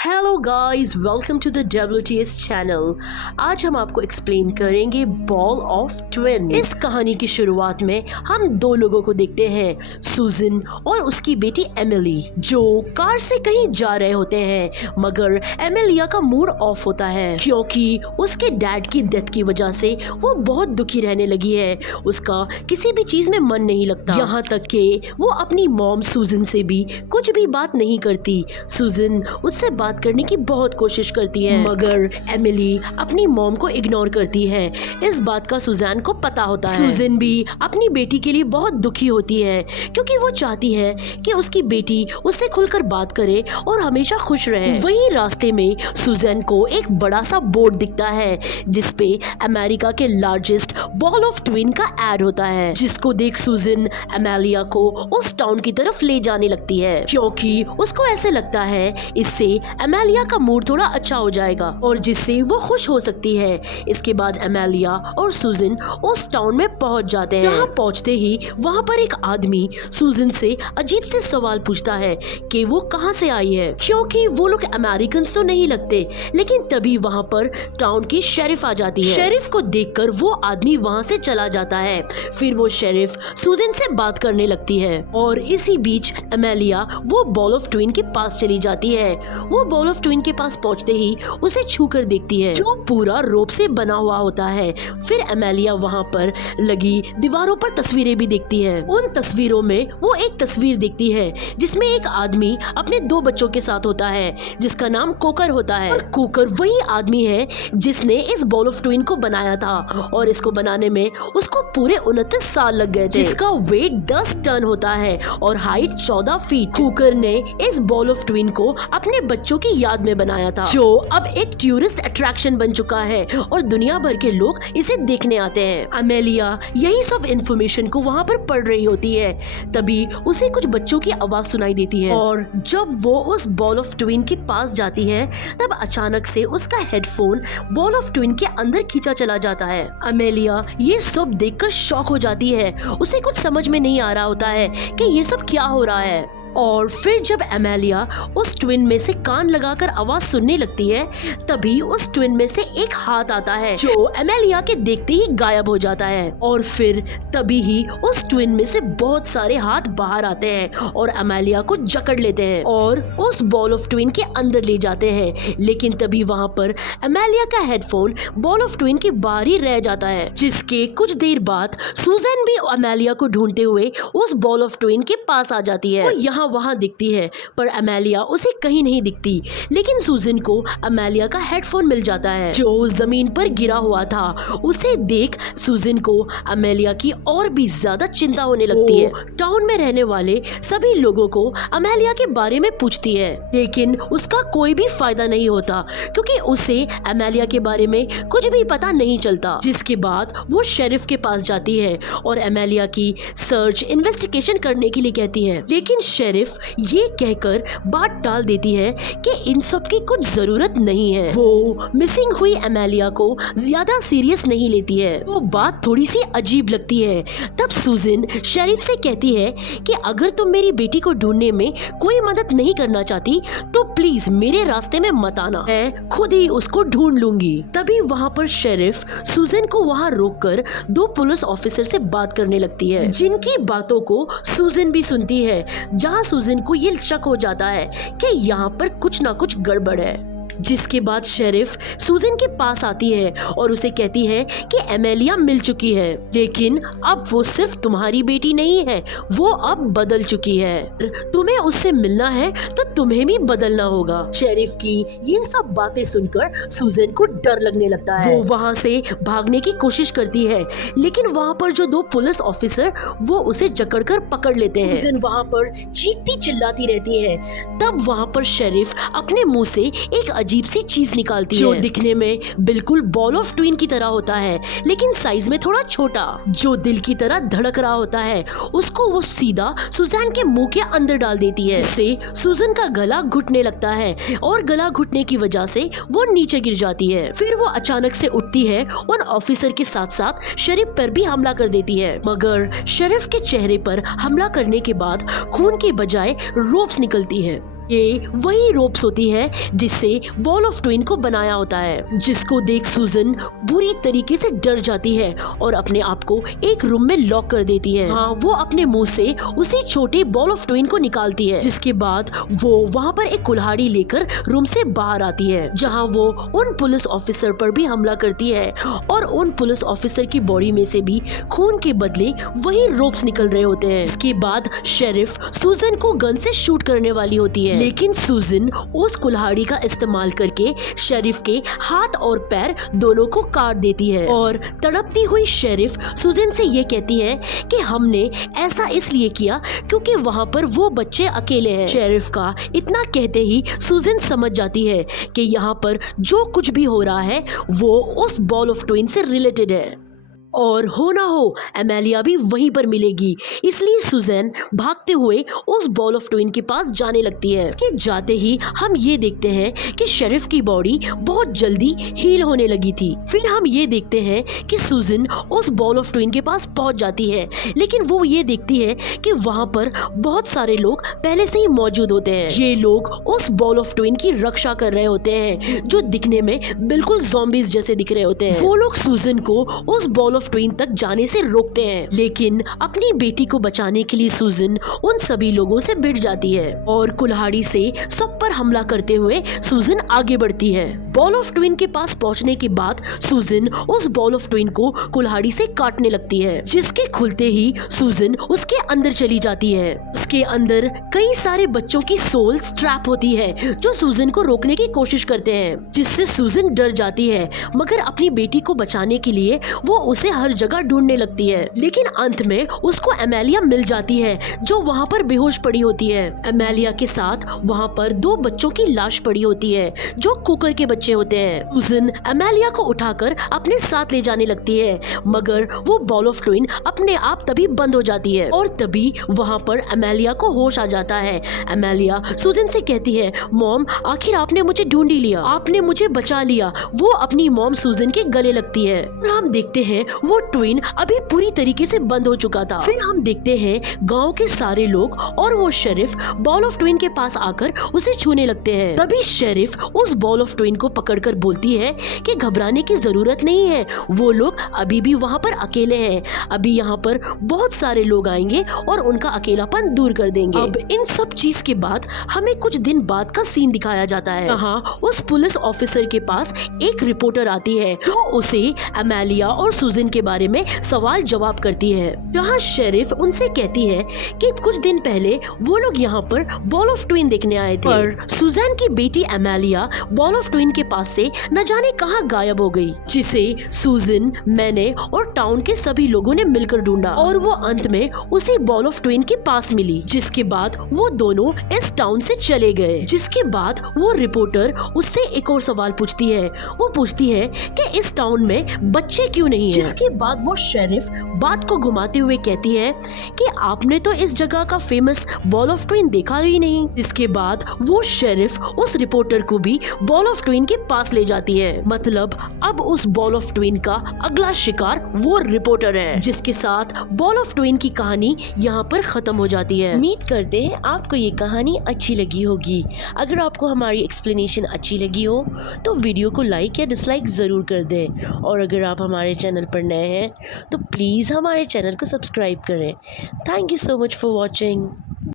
Hello guys, welcome to the WTS channel. आज हम आपको एक्सप्लेन करेंगे बॉल ऑफ ट्विन। इस कहानी की शुरुआत में हम दो लोगों को देखते हैं, सुजन और उसकी बेटी एमिली, जो कार से कहीं जा रहे होते हैं। मगर एमिलिया का मूड ऑफ होता है क्योंकि उसके डैड की डेथ की वजह से वो बहुत दुखी रहने लगी है। उसका किसी भी चीज में मन नहीं लगता, यहाँ तक कि वो अपनी मॉम सुजन से भी कुछ भी बात नहीं करती। सुजन उससे बात करने की बहुत कोशिश करती है, मगर एमिली अपनी मॉम को इग्नोर करती है। इस बात का सुजैन को पता होता है। सुजन भी अपनी बेटी के लिए बहुत दुखी होती है क्योंकि वो चाहती है कि उसकी बेटी उससे खुलकर बात करे और हमेशा खुश रहे। वही रास्ते में सुजैन को एक बड़ा सा बोर्ड दिखता है जिसपे अमेरिका के लार्जेस्ट बॉल ऑफ ट्विन का एड होता है, जिसको देख सुजन एमेलिया को उस टाउन की तरफ ले जाने लगती है क्योंकि उसको ऐसे लगता है इससे एमेलिया का मूड थोड़ा अच्छा हो जाएगा और जिससे वो खुश हो सकती है। इसके बाद एमेलिया और सुजन उस टाउन में पहुंच जाते हैं। यहाँ पहुंचते ही वहाँ पर एक आदमी सुजन से अजीब से सवाल पूछता है कि वो कहाँ से आई है, क्योंकि वो लोग अमेरिकन तो नहीं लगते। लेकिन तभी वहाँ पर टाउन की शेरिफ आ जाती है। शेरिफ को देखकर वो आदमी वहाँ से चला जाता है। फिर वो शेरिफ सुजन से बात करने लगती है और इसी बीच एमेलिया वो बॉल ऑफ ट्विन के पास चली जाती है। वो बॉल ऑफ ट्विन के पास पहुंचते ही उसे छूकर देखती है जो पूरा रोप से बना हुआ होता है। फिर एमेलिया वहाँ पर लगी दीवारों पर तस्वीरें भी देखती है। उन तस्वीरों में वो एक तस्वीर देखती है जिसमें एक आदमी अपने दो बच्चों के साथ होता है जिसका नाम कोकर होता है। और कोकर वही आदमी है जिसने इस बॉल ऑफ ट्विन को बनाया था और इसको बनाने में उसको पूरे 29 साल लग गए थे, जिसका वेट 10 टन होता है और हाइट 14 फीट। कोकर ने इस बॉल ऑफ ट्विन को अपने बच्चों की याद में बनाया था, जो अब एक टूरिस्ट अट्रैक्शन बन चुका है और दुनिया भर के लोग इसे देखने आते हैं। अमेलिया यही सब इंफॉर्मेशन को वहाँ पर पढ़ रही होती है, तभी उसे कुछ बच्चों की आवाज सुनाई देती है और जब वो उस बॉल ऑफ ट्विन के पास जाती है तब अचानक से उसका हेडफोन बॉल ऑफ ट्विन के अंदर खींचा चला जाता है। अमेलिया ये सब देखकर शॉक हो जाती है। उसे कुछ समझ में नहीं आ रहा होता है कि ये सब क्या हो रहा है। और फिर जब एमेलिया उस ट्विन में से कान लगाकर आवाज सुनने लगती है तभी उस ट्विन में से एक हाथ आता है जो एमेलिया के देखते ही गायब हो जाता है। और फिर तभी ही उस ट्विन में से बहुत सारे हाथ बाहर आते हैं और एमेलिया को जकड़ लेते हैं और उस बॉल ऑफ ट्विन के अंदर ले जाते हैं। लेकिन तभी वहाँ पर एमेलिया का हेडफोन बॉल ऑफ ट्विन के बाहर ही रह जाता है, जिसके कुछ देर बाद सुजैन भी एमेलिया को ढूंढते हुए उस बॉल ऑफ ट्विन के पास आ जाती है। वहाँ दिखती है पर एमेलिया उसे कहीं नहीं दिखती। लेकिन सुजन को एमेलिया का हेडफोन मिल जाता है जो जमीन पर गिरा हुआ था। उसे देख सुजन को एमेलिया की और भी ज्यादा चिंता होने लगती है। टाउन में रहने वाले सभी लोगों को एमेलिया के बारे में पूछती है, लेकिन उसका कोई भी फायदा नहीं होता क्योंकि उसे एमेलिया के बारे में कुछ भी पता नहीं चलता। जिसके बाद वो शेरिफ के पास जाती है और एमेलिया की सर्च इन्वेस्टिगेशन करने के लिए कहती है, लेकिन शेरिफ ये कहकर बात टाल देती है कि इन सब की कुछ जरूरत नहीं है। वो मिसिंग हुई एमेलिया को ज्यादा सीरियस नहीं लेती है। वो बात थोड़ी सी अजीब लगती है। तब सुजन शेरिफ से कहती है कि अगर तुम मेरी बेटी को ढूंढने में कोई मदद नहीं करना चाहती तो प्लीज मेरे रास्ते में मत आना, मैं खुद ही उसको ढूंढ लूंगी। तभी वहाँ पर शेरिफ सुजन को वहाँ रोककर दो पुलिस ऑफिसर से बात करने लगती है, जिनकी बातों को सुजन भी सुनती है। जहाँ सुजन को ये शक हो जाता है कि यहाँ पर कुछ ना कुछ गड़बड़ है। जिसके बाद शेरिफ सुजन के पास आती है और उसे कहती है कि एमेलिया मिल चुकी है, लेकिन अब वो सिर्फ तुम्हारी बेटी नहीं है, वो अब बदल चुकी है। तुम्हें उससे मिलना है तो तुम्हें भी बदलना होगा। शेरिफ की ये सब बातें सुनकर सुजन को डर लगने लगता है। वो वहाँ से भागने की कोशिश करती है, लेकिन वहाँ पर जो दो पुलिस ऑफिसर वो उसे जकड़कर पकड़ लेते हैं। सुजन वहाँ पर चीखती चिल्लाती रहती है। तब वहाँ पर शेरिफ अपने मुंह से एक अजीब सी चीज निकालती है जो दिखने में बिल्कुल बॉल ऑफ ट्विन की तरह होता है, लेकिन साइज में थोड़ा छोटा, जो दिल की तरह धड़क रहा होता है। उसको वो सीधा सुजैन के मुंह के अंदर डाल देती है। इससे सुजन का गला घुटने लगता है और गला घुटने की वजह से वो नीचे गिर जाती है। फिर वो अचानक से उठती है और ऑफिसर के साथ साथ शेरिफ पर भी हमला कर देती है, मगर शेरिफ के चेहरे पर हमला करने के बाद खून के बजाय रोप्स निकलती है। ये वही रोप्स होती है जिससे बॉल ऑफ ट्विन को बनाया होता है, जिसको देख सुजन बुरी तरीके से डर जाती है और अपने आप को एक रूम में लॉक कर देती है। हाँ, वो अपने मुंह से उसी छोटे बॉल ऑफ ट्विन को निकालती है, जिसके बाद वो वहाँ पर एक कुल्हाड़ी लेकर रूम से बाहर आती है, जहाँ वो उन पुलिस ऑफिसर पर भी हमला करती है और उन पुलिस ऑफिसर की बॉडी में से भी खून के बदले वही रोप्स निकल रहे होते हैं। इसके बाद शेरिफ सुजन को गन से शूट करने वाली होती है, लेकिन सुजन उस कुल्हाड़ी का इस्तेमाल करके शेरिफ के हाथ और पैर दोनों को काट देती है और तड़पती हुई शेरिफ सुजन से ये कहती है कि हमने ऐसा इसलिए किया क्योंकि वहाँ पर वो बच्चे अकेले हैं। शेरिफ का इतना कहते ही सुजन समझ जाती है कि यहाँ पर जो कुछ भी हो रहा है वो उस बॉल ऑफ ट्विन से रिलेटेड है और हो ना हो एमेलिया भी वहीं पर मिलेगी, इसलिए सुजैन भागते हुए उस बॉल ऑफ ट्विन के पास जाने लगती है। कि जाते ही हम ये देखते हैं कि शेरिफ की बॉडी बहुत जल्दी हील होने लगी थी। फिर हम ये देखते हैं कि सुजन उस बॉल ऑफ ट्विन के पास पहुंच जाती है, लेकिन वो ये देखती है कि वहाँ पर बहुत सारे लोग पहले से ही मौजूद होते हैं। ये लोग उस बॉल ऑफ ट्विन की रक्षा कर रहे होते हैं, जो दिखने में बिल्कुल ज़ॉम्बीज़ जैसे दिख रहे होते हैं। वो लोग सुजन को उस बॉल ऑफ ट्विन तक जाने से रोकते हैं, लेकिन अपनी बेटी को बचाने के लिए सुजन उन सभी लोगों से भिड़ जाती है और कुल्हाड़ी से सब पर हमला करते हुए सुजन आगे बढ़ती है। बॉल ऑफ ट्विन के पास पहुंचने के बाद सुजन उस बॉल ऑफ ट्विन को कुल्हाड़ी से काटने लगती है, जिसके खुलते ही सुजन उसके अंदर चली जाती है। उसके अंदर कई सारे बच्चों की सोल्स ट्रैप होती है, जो सुजन को रोकने की कोशिश करते हैं, जिससे सुजन डर जाती है, मगर अपनी बेटी को बचाने के लिए वो उसे हर जगह ढूंढने लगती है। लेकिन अंत में उसको एमेलिया मिल जाती है, जो वहाँ पर बेहोश पड़ी होती है। एमेलिया के साथ वहाँ पर 2 बच्चों की लाश पड़ी होती है, जो कुकर के बच्चे होते हैं। सुजन एमेलिया को उठाकर अपने साथ ले जाने लगती है, मगर वो बॉल ऑफ ट्विन अपने आप तभी बंद हो जाती है और तभी वहाँ पर एमेलिया को होश आ जाता है। एमेलिया सुजन से कहती है, मॉम, आखिर आपने मुझे ढूंढ ही लिया, आपने मुझे बचा लिया। वो अपनी मॉम सुजन के गले लगती है। हम देखते हैं वो ट्विन अभी पूरी तरीके से बंद हो चुका था। फिर हम देखते हैं गांव के सारे लोग और वो शेरिफ बॉल ऑफ ट्विन के पास आकर उसे छूने लगते हैं। तभी शेरिफ उस बॉल ऑफ ट्विन को पकड़कर बोलती है कि घबराने की जरूरत नहीं है, वो लोग अभी भी वहाँ पर अकेले हैं, अभी यहाँ पर बहुत सारे लोग आएंगे और उनका अकेलापन दूर कर देंगे। अब इन सब चीज के बाद हमें कुछ दिन बाद का सीन दिखाया जाता है। यहाँ उस पुलिस ऑफिसर के पास एक रिपोर्टर आती है, जो उसे एमेलिया और सुजन के बारे में सवाल जवाब करती है। जहाँ शेरिफ उनसे कहती है कि कुछ दिन पहले वो लोग यहाँ पर बॉल ऑफ ट्विन देखने आए थे, पर सुजैन की बेटी एमेलिया बॉल ऑफ ट्विन के पास से न जाने कहाँ गायब हो गई, जिसे सुजन, मैंने और टाउन के सभी लोगों ने मिलकर ढूंढा और वो अंत में उसी बॉल ऑफ ट्विन के पास मिली। जिसके बाद वो दोनों इस टाउन से चले गए। जिसके बाद वो रिपोर्टर उससे एक और सवाल पूछती है। वो पूछती है कि इस टाउन में बच्चे क्यों नहीं है। जिसके बाद वो शेरिफ बात को घुमाते हुए कहती है कि आपने तो इस जगह का फेमस बॉल ऑफ ट्विन देखा ही नहीं। इसके बाद वो शेरिफ उस रिपोर्टर को भी बॉल ऑफ ट्विन के पास ले जाती है। मतलब अब उस बॉल ऑफ ट्विन का अगला शिकार वो रिपोर्टर है, जिसके साथ बॉल ऑफ ट्विन की कहानी यहाँ पर खत्म हो जाती है। उम्मीद करते हैं आपको ये कहानी अच्छी लगी होगी। अगर आपको हमारी एक्सप्लेनेशन अच्छी लगी हो तो वीडियो को लाइक या डिसलाइक जरूर कर दें, और अगर आप हमारे चैनल पर नए हैं तो प्लीज़ हमारे चैनल को सब्सक्राइब करें। Thank you so much for watching.